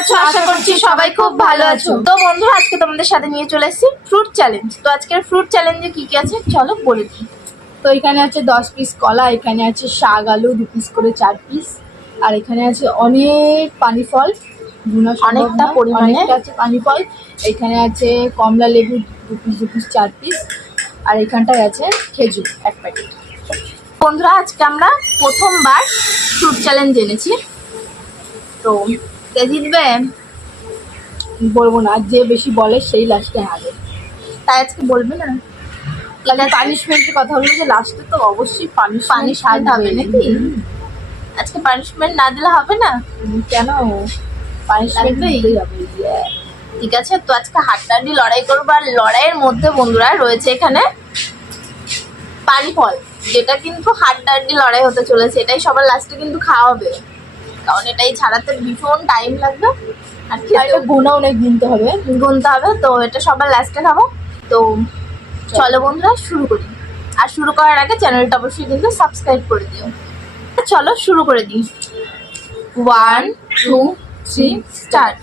আছো? আশা করছি সবাই খুব ভালো আছো। তো বন্ধুরা, আজকে তোমাদের সাথে নিয়ে চলে এসেছি ফ্রুট চ্যালেঞ্জ। তো আজকের ফ্রুট চ্যালেঞ্জে কি কি আছে চলো বলে দিই। তো এখানে আছে 10 পিস কলা, এখানে আছে শাক আলু 2 পিস করে 4 পিস, আর এখানে আছে অনেক পানি ফল, অনেকটা পরিমাণে অনেকটা আছে পানি ফল। এখানে আছে কমলা লেবু 2 পিস 4 পিস, আর এখানটায় আছে খেজুর 1 প্যাকেট। বন্ধুরা, আজকে আমরা প্রথমবার ফ্রুট চ্যালেঞ্জ এনেছি। তো কে জিতবে বলবো না, যে বেশি বলে সেই লাস্টে হারে। তাই আজকে বলবে না? তাহলে পানিশমেন্টের কথা হলো যে লাস্টে তো অবশ্যই পানিশমেন্ট হবে নাকি? আজকে পানিশমেন্ট না দিলে হবে না? কেন পানিশমেন্ট লাগবেই? দিতেই হবে। ঠিক আছে, তো আজকে হাড্ডাহাড্ডি লড়াই করবো। আর লড়াইয়ের মধ্যে বন্ধুরা রয়েছে এখানে পানি ফল, যেটা কিন্তু হাড্ডাহাড্ডি লড়াই হতে চলেছে। এটাই সবার লাস্টে কিন্তু খাওয়া হবে, কারণ এটাই ছাড়াতে ভীষণ টাইম লাগবে। আর এটা গুণা অনেক গুনতে হবে। গুনতে হবে, তো এটা সবার লাস্টে খাবো। তো চলো বন্ধুরা শুরু করি। আর শুরু করার আগে চ্যানেলটা অবশ্যই কিন্তু সাবস্ক্রাইব করে দিও। চলো শুরু করে দিই। 1 2 3 স্টার্ট।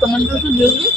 টমেটো একটু দিয়ে দিই।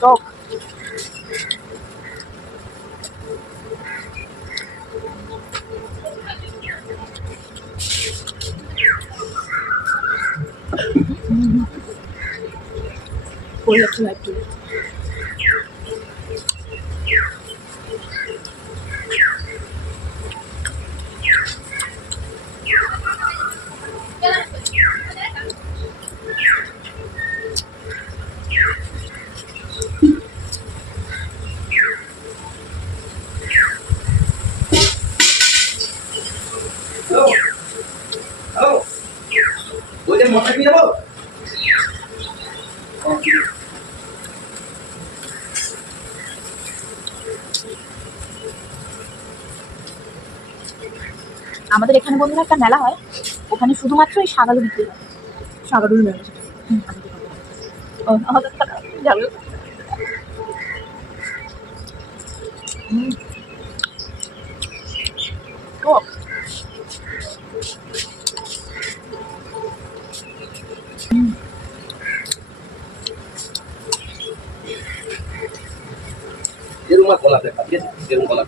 টক। পড়ে যাচ্ছে না একটু। ওদের মশলা কি দেবো? আমাদের এখানে বন্ধুরা একটা মেলা হয়, ওখানে শুধুমাত্র এই শাক আলু বিক্রি হয়। শাক আলুর মেলা। আমাদের যাবে। টক। এরকম কলা দেখা ঠিক আছে, এরকম কলা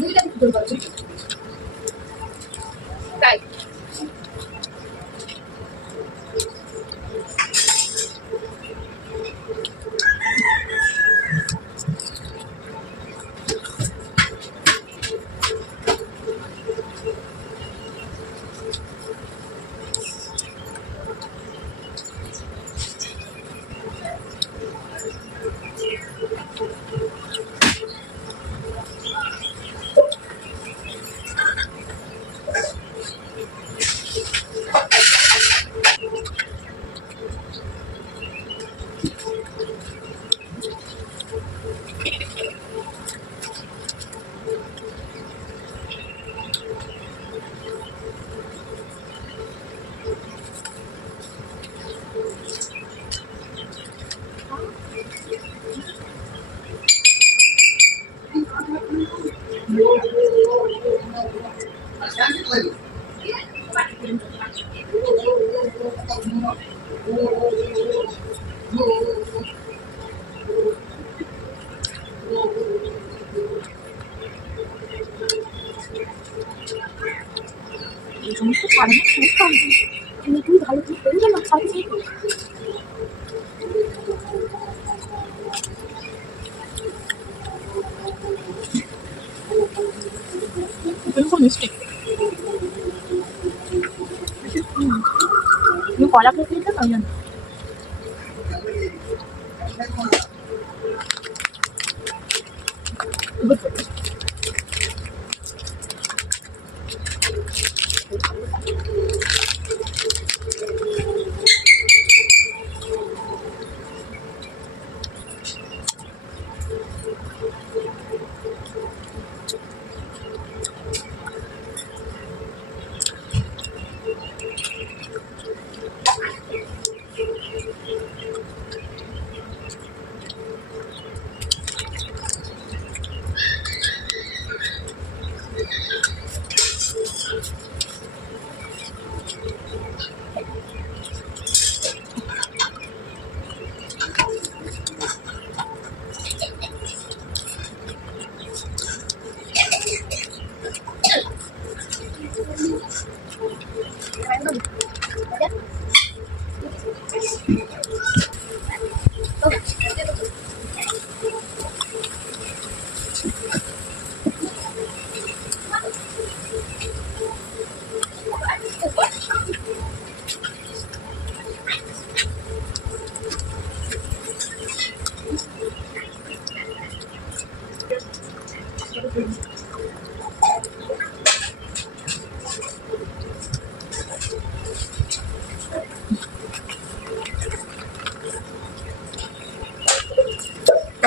দুইটা ভিতর করছি তাই। এই সমস্ত খাবার খুব কম। তুই ভালো ঠিক করবি না খাচ্ছি। মিষ্টি কলা খেতে দিতে তাই জন্য।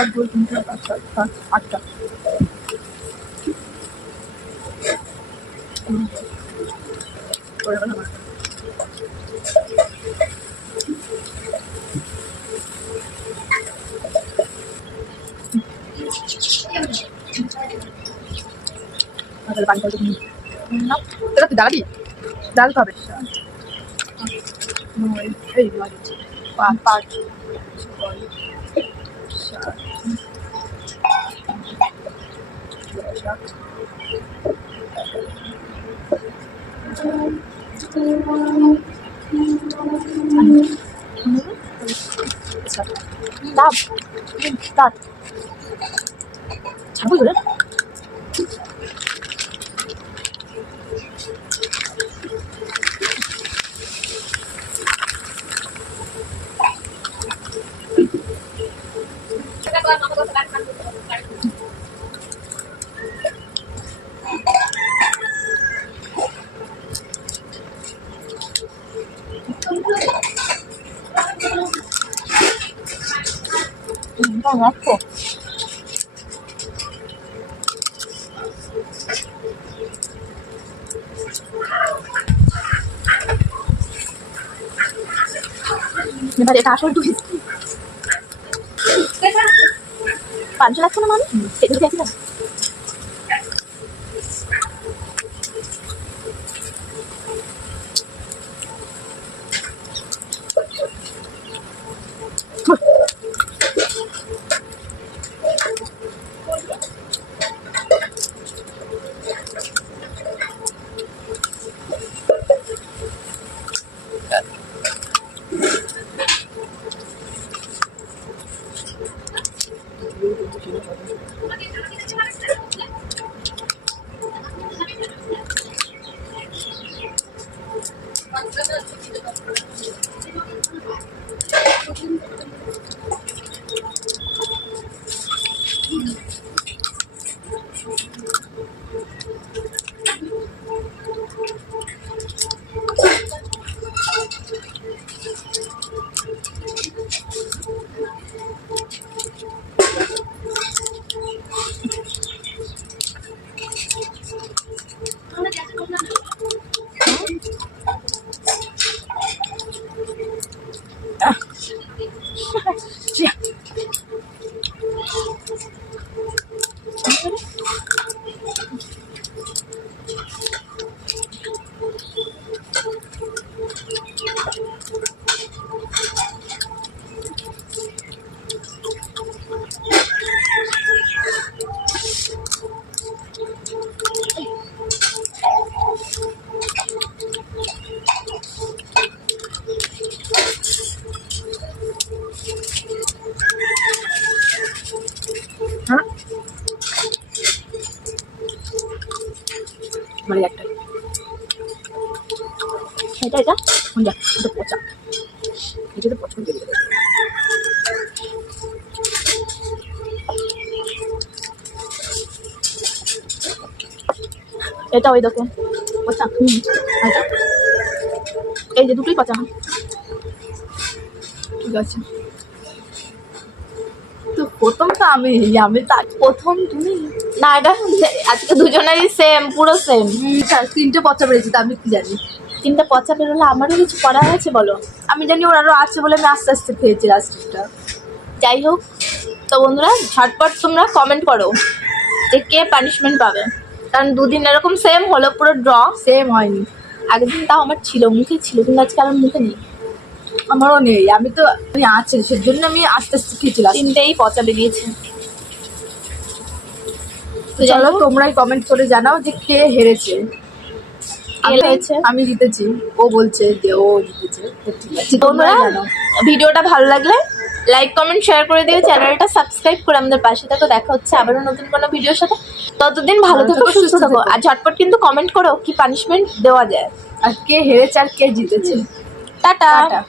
এক দুই তিন চার পাঁচ ছয় সাত আটটা। পানি খাবে, এটা কি দাঁড়াবি? ডাল খাবে? এই বাড়িতে পাঁচ ডাব ডাব ছাগল ধরে রাখো এবার এটা আসল টুকি 500 লাগছে না মানে এটা দেখি না মানে একটা এটা এটা কোনটা এটা পচা এটা তো পছন্দ করি এটা ওই দেখো পচা আচ্ছা এই যে দুটোই পচা ঠিক আছে তো প্রথম তো আমি তার প্রথম তুমি না এটা আজকে দুজনেরই সেম পুরো সেম তিনটে পচা বেড়েছে তা আমি কি জানি তিনটা পচা বেরোলে আমারও কিছু করা হয়েছে বলো আমি জানি ওর আরো আছে বলে আমি আস্তে আস্তে খেয়েছি লাস্টটা যাই হোক তো বন্ধুরা ঝটপট তোমরা কমেন্ট করো যে কে পানিশমেন্ট পাবে কারণ দুদিন এরকম সেম হলো পুরো ড্র সেম হয়নি আগের দিন তাও আমার ছিল মুখে ছিল কিন্তু আজকে আমার মুখে নেই আমারও নেই আমি তো আমি আছে সেজন্য আমি আস্তে আস্তে খেয়েছিলাম তিনটেই পচা বেরিয়েছে তো চলো তোমরাই কমেন্ট করে জানাও যে কে হেরেছে হয়েছে আমি জিতেছি ও বলছে যে ও জিতেছে তো ঠিক আছে বন্ধুরা তোমরাই জানাও ভিডিওটা ভালো লাগলে লাইক কমেন্ট শেয়ার করে দিও চ্যানেলটা সাবস্ক্রাইব করে আমাদের পাশে থাকো দেখা হচ্ছে আবারও নতুন কোনো ভিডিওর সাথে ততদিন ভালো থাকো সুস্থ থাকো আর ঝটপট কিন্তু কমেন্ট করো কি পানিশমেন্ট দেওয়া যায় আর কে হেরেছে আর কে জিতেছে টাটা টাটা